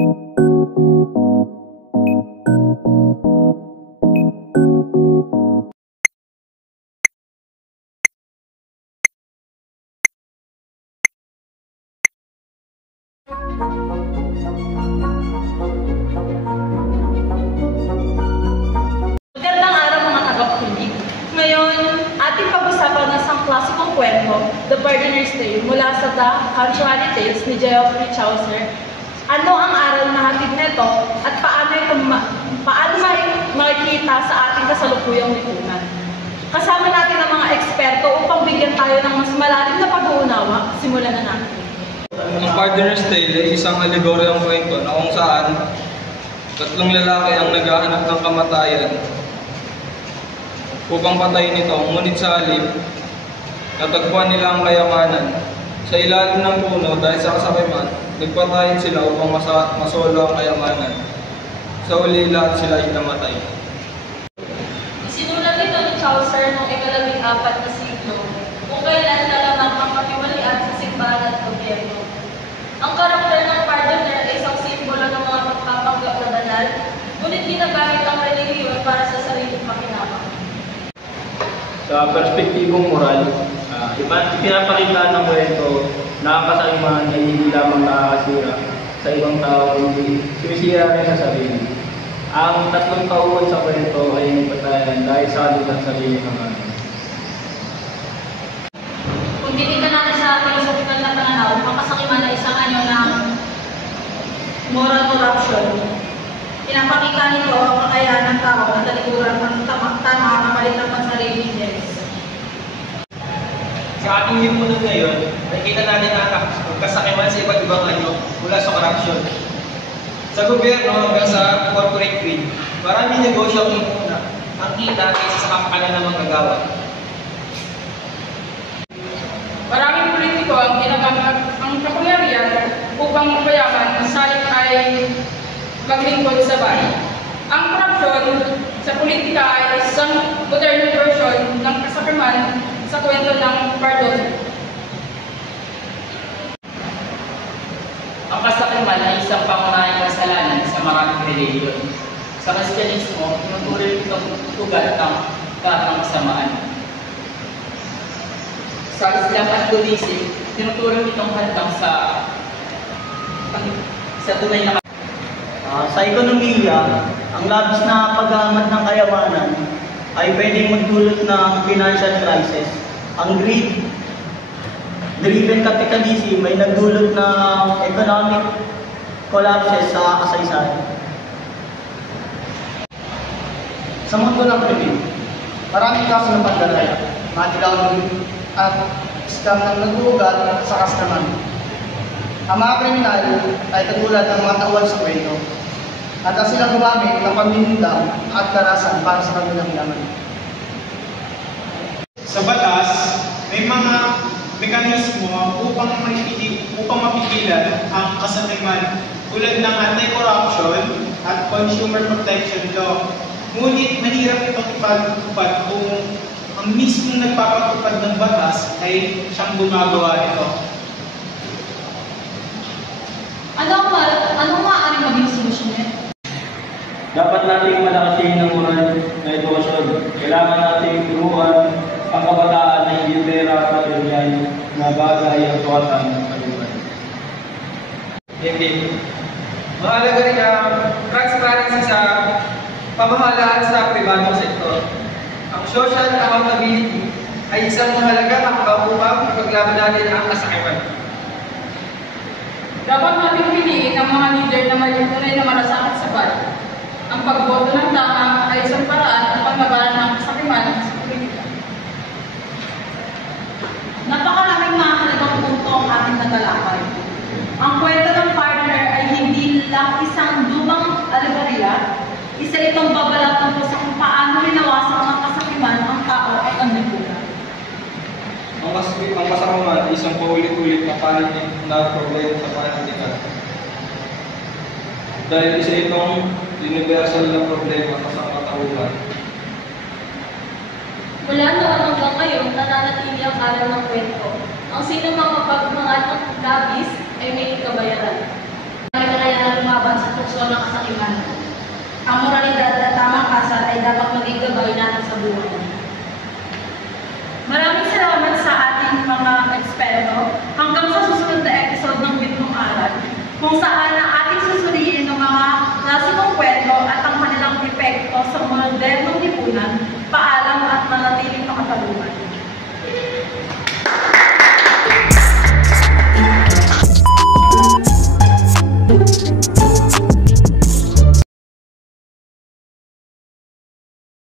Magandang araw mga tagapakinig. Ngayon, ating pag-usapan ng isang klasikong kwento, The Bardiner's Tale, mula sa The Canterbury Tales ni Geoffrey Chaucer. Ano ang aral na hatid nito at paano may makikita sa ating kasalukuyang lipunan? Kasama natin ang mga eksperto upang bigyan tayo ng mas malalim na pag-uunawa. Simulan na natin. Ang Bardiner's Tale ay isang alegoryang kwento na kung saan tatlong lalaki ang naghahanap ng kamatayan upang patayin ito, ngunit sa halip, natagpuan nila ang kayamanan. Sa ilalim ng puno dahil sa kasakiman, nagpatayin sila upang masolo ang kayamanan. Sa uli, lahat sila ay namatay. Isinulat ito ni Chaucer noong ika-14 na siglo, kung kailan nalamang ang katiwalian sa simbahan at gobyerno. Ang karakter ng Pardoner ay isang simbolo ng mga pagpapanggap na banal, ngunit ginagamit ang relihiyon para sa sariling pakinabang. Sa perspektibong moral, ipinapakita ng kwento na ang kasakiman ay hindi lamang nakakasira sa ibang tao, kundi sumisira rin sa sarili. Ang tatlong tauhan sa kwento ay nagpatayan dahil sa halip ng sarili ng ano. Kung titignan natin sa philosophical na pananaw, ang kasakiman ay isang anyo ng moral corruption. Pinapakita nito ang kakayahan ng tao na talikuran ng tama na malit ang pansariling interes. Sa ating lipunan ngayon, nakikita natin ang kasakiman sa iba't ibang anyo mula sa korupsyon. Sa gobyerno hanggang sa corporate greed, maraming negosyo ang inuna ang kita kaysa sa kapakanan ng manggagawa. Maraming politiko ang ginagamit ang kapangyarihan upang mapayaman sa halip ay maglingkod sa bayan. Ang korupsyon sa politika ay isang modern version ng kasakiman sa kwento ng Bardoner. Ang kasakiman ay isang pangunahing kasalanan sa maraming relihiyon. Sa Kristyanismo, tinuturing itong tugat ng kasamaan. Sa Islam at Buddhism, tinuturing itong handang sa tunay na Sa ekonomiya, ang labis na paghahangat ng kayamanan ay pwedeng magdulot ng financial crisis. Ang greed-driven capitalism ay nagdulot ng economic collapses sa kasaysayan. Sa mundo ng krimen, maraming kaso ng pagdalaya, matilaw at scam ng nag-uugat sa kastaman. Ang mga kriminal ay katulad ng mga tauhan sa kwento at ang silang gumamit ng paminindang at karasan para sa kanilang yaman. Sa batas, may mga mekanismo upang mapigilan ang kasakiman tulad ng anti-corruption at consumer protection law. Ngunit mahirap itong ipatupad kung ang mismong nagpapatupad ng batas ay siyang gumagawa ito. Ano maaaring maging solusyon nito? Dapat nating malakasin ang moral na edukasyon. Kailangan nating turuan ang kabataan na hindi pera at material na bagay ang tuwatan ng kaluluwan. Hindi. Mahalaga rin ang transparency sa pamahalaan sa pribadong sektor. Ang social accountability ay isang mahalagang hakbang upang ipaglaban natin ang kasakiman. Dapat natin piliin ang mga leader na may tunay na malasakit sa bayan. Ang pagboto ng tama ay isang paraan ng paglabanan ng kasakiman sa politika. Napakaraming mga halagang punto ang ating natalakay. Ang kwento ng Bardoner ay hindi lang isang lumang alegorya, isa itong babala tungkol sa kung paano linawasan ng kasakiman ang tao at ang lipunan. Ang kasakiman ay isang paulit-ulit na panitin na problema sa pananalitan. Dahil isa itong universal na problema sa sangkatauhan. Mula noon hanggang ngayon, nananatili ang aral ng kwento. Ang sino mga mapagmangat ng labis ay may kabayaran. Kaya lumaban gagawin natin sa buhay. Maraming salamat sa ating mga eksperto. Hanggang sa susunod na episode ng Bitmong Aral, kung saan